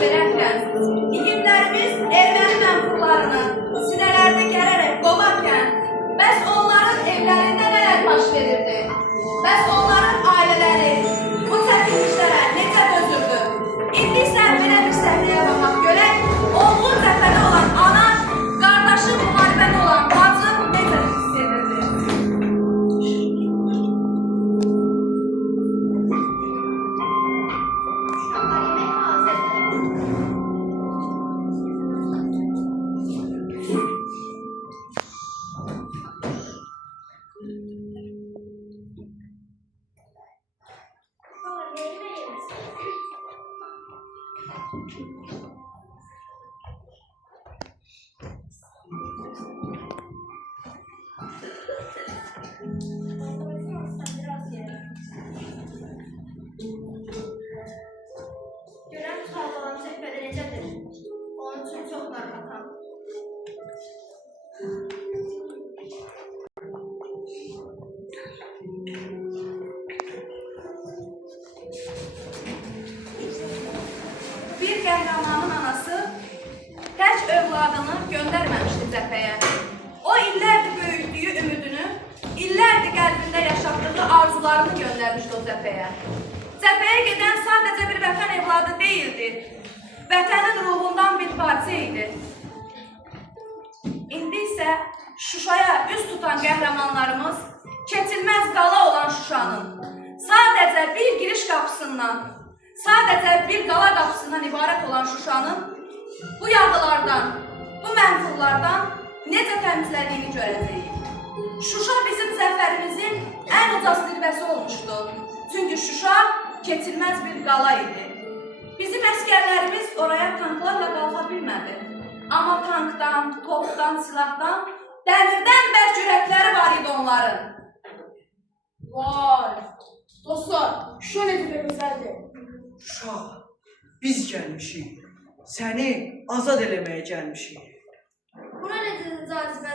verərkən, igidlərimiz erməni mənfurlarını sinələrdə gərərək qovarkən, bəs onların evlərində nələr baş verirdi? Bəs onların ailələri bu çətinliklərə necə dözürdü? İndi isə belə bir səhnəyə baxaq görək, oğlu cəbhədə olan ana, qardaşı müharibədə olan bacı necə hiss edirdi? Görən tutarlanan cəbhədə necədir? Onun üçün çox narahatam. Bir qəhrəmanın anası tək övladını göndərməmişdi cəbhəyə. O illərdir böyütdüyü ümidini, illərdir qəlbində yaşatdığı arzularını göndərmişdi o cəbhəyə. Cəbhəyə gedən sadəcə bir vətən evladı deyildi. Vətənin ruhundan bir parça idi. İndi isə Şuşaya üz tutan qəhrəmanlarımız keçilməz qala olan Şuşanın sadəcə bir giriş qapısından, sadəcə bir qala qapısından ibarət olan Şuşanın bu yağılardan, bu mənfurlardan necə təmizlədiyini görəcəyik. Şuşa bizim zəfərimizin ən uca zirvəsi olmuşdu. Çünki Şuşa keçilməz bir qala idi. Bizim əskərlərimiz oraya tanklarla qalxa bilmədi. Amma tankdan, topdan, silahdan, dəmirdən bərk ürəkləri var idi onların. Vay! Dostlar, Şuşa necə də gözəldir? Şuşa, biz gəlmişik. Səni azad eləməyə gəlmişik. Bura necə cazibə